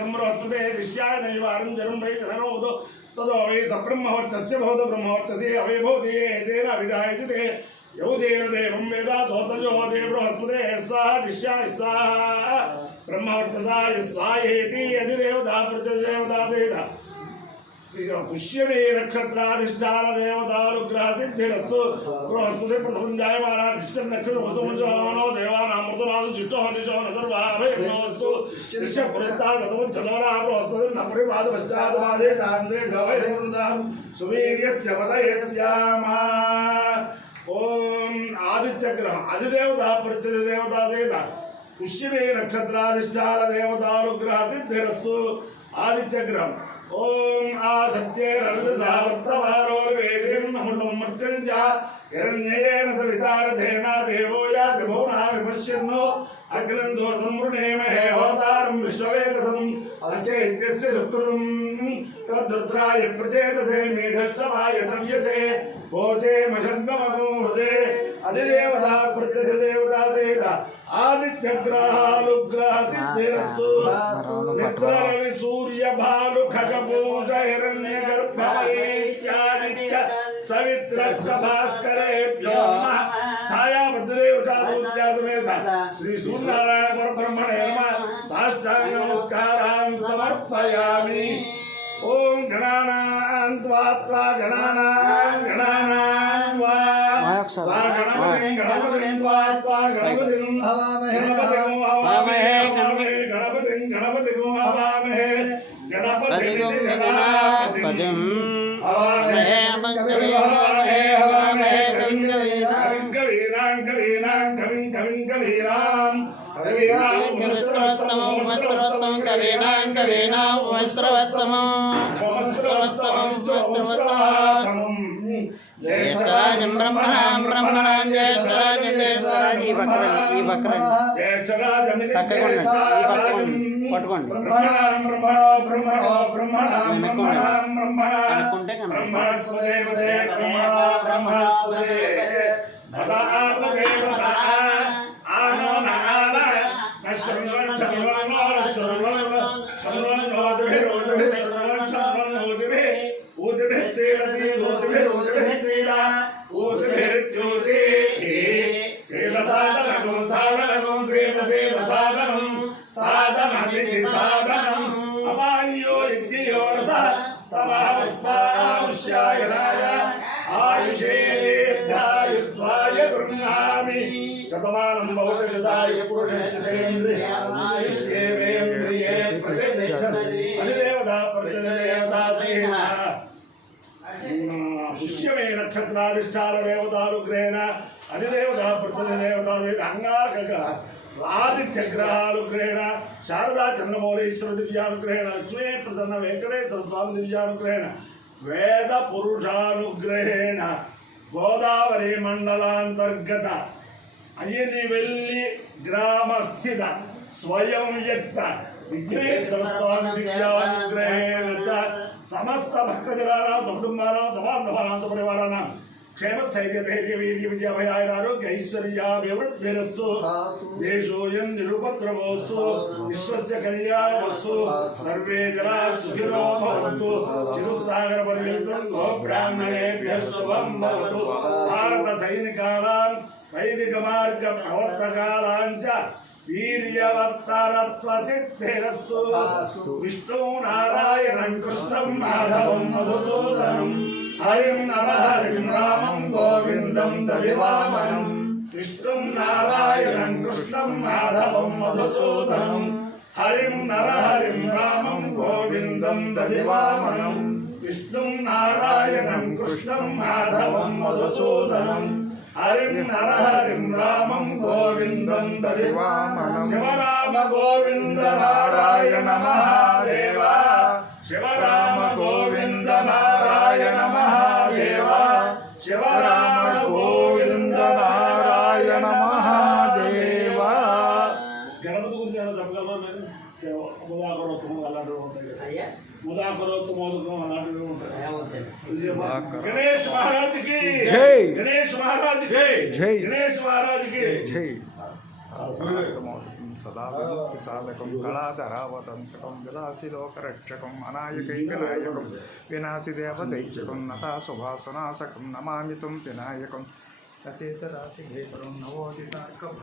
तम्रोत्सवे दिश्याय नैवारं जरं वै जनरोदो तदो वै सब्रह्मवर्चस्य भवतो ब्रह्मवर्चसे अवे भवति तेन विडायते यौदेन देवं वेदा सोत्रजो देवबृहस्पते स्वाहा दिश्याय स्वाहा ब्रह्मवर्चसाय स्वाहेति यदि देवता प्रचदेवता सेता पुष्यमे नक्षत्राधिष्ठान देवतानुग्रह सिद्धिरस्तु बृहस्पति प्रथमं जायमाना धिष्ठं नक्षत्रवसुमंजमानो देवानां मृतराजु जिष्टो दिशो नसर्वाभयमस्तु धिष्ठ पुरस्तात् ततों चतुरा बृहस्पति नमरिवाद पश्चाद्वादे दान्दे गवैर्वृन्दां सुवीर्यस्य पतयस्यामा ओम आदित्य ग्रह अधिदेवता प्रचद देवता देवता पुष्यमे नक्षत्राधिष्ठान देवतानुग्रह सिद्धिरस्तु आदित्य ग्रह ओम आसत्येरर्धसावर्तवारोर्वेदेन अमृतं मर्त्यञ्च हिरण्येन सवितारथेन देवो याति भुवना विपश्यन्नो अग्नन्दो संवृणेमहे होतारं विश्ववेदसम् अस्य इत्यस्य सुकृतं तद्रुद्राय प्रचेतसे मेढष्टमाय तव्यसे भोजे मशङ्गमगुहृदे अधिदेवता प्रचदेवता सेता आदित्य ग्रहानुग्रह सिद्धिरस्तु मित्ररवि सूर्य भानु खगपूष हिरण्य गर्भमरीत्यादित्य सवित्रश्च भास्करेभ्यो नमः छायाभद्रेवता समेत श्री सूर्यनारायण परब्रह्मणे नमः साष्टांग नमस्कारान् समर्पयामि ओम गणानां त्वा गणानां वा गणपतिं त्वा गणपतिं हवामहे गणपतिं हवामहे गणपतिं हवामहे कवीनां ज्येष्ठराजं ब्रह्मणां शतमानं भवति यदाय पुरुषश्चेन्द्रिये आयुष्येवेन्द्रिये प्रतिष्ठति अधिदेवता प्रचदेवता सेना पुष्यमे नक्षत्राधिष्ठान देवतानुग्रहेण अधिदेवता प्रचदेवता अंगारक आदित्य ग्रहानुग्रहेण शारदा चंद्रमौलीश्वर दिव्यानुग्रहेण लक्ष्मी प्रसन्न वेंकटेश्वर स्वामी दिव्यानुग्रहेण वेद पुरुषानुग्रहेण गोदावरी मंडलांतर्गत अयनिवेल्ली ग्राम स्थित स्वयं व्यक्त विघ्नेश्वर स्वामी दिव्यानुग्रहेण च समस्त भक्तजनानां सकुटुंबानां समानधनानां सपरिवाराणां क्षेम स्थैर्य धैर्य वीर्य विजय भयाय आरोग्य ऐश्वर्याभिवृद्धिरस्तु देशोऽयं निरुपद्रवोऽस्तु विश्वस्य कल्याणमस्तु सर्वे जनाः सुखिनो भवन्तु चतुस्सागरपर्यन्तं गोब्राह्मणेभ्यः शुभं भवतु भारत सैनिकानां वैदिक मार्ग प्रवर्तकानां च वीर्यवत्तरत्वसिद्धिरस्तु विष्णु नारायणं कृष्णं माधवं मधुसूदनं हरिं नरहरिं रामं गोविन्दं दधिवामनं विष्णुं नारायणं कृष्णं माधवं मधुसूदनं हरिं नरहरिं रामं गोविन्दं दधिवामनं विष्णुं नारायणं कृष्णं माधवं मधुसूदनं हरिं नरहरिं रामं गोविन्दं दधिवामनं शिवराम गोविन्द नारायण महादेव शिवराम गोविन्द नारायण महादेव शिवराम गोविन्द नारायण महादेव गणपति गुరించి చెప్పగలరా మీరు ముదాకరోత్తమం అలాంటివి ఉంటాయి ముదాకరోత్తమోదకం అలాంటివి ఉంటాయి गणेश महाराज की जय गणेश महाराज की जय गणेश महाराज की जय सदा विमुक्तिसाधकं कलाधरावतंसकं विलासिलोकरक्षकम् अनायकैकनायकं विनाशिदेवदैत्यकं नताशुभासुनाशकं नमामि तं विनायकं तथेतरातिभेकरं नवोदितार्कम्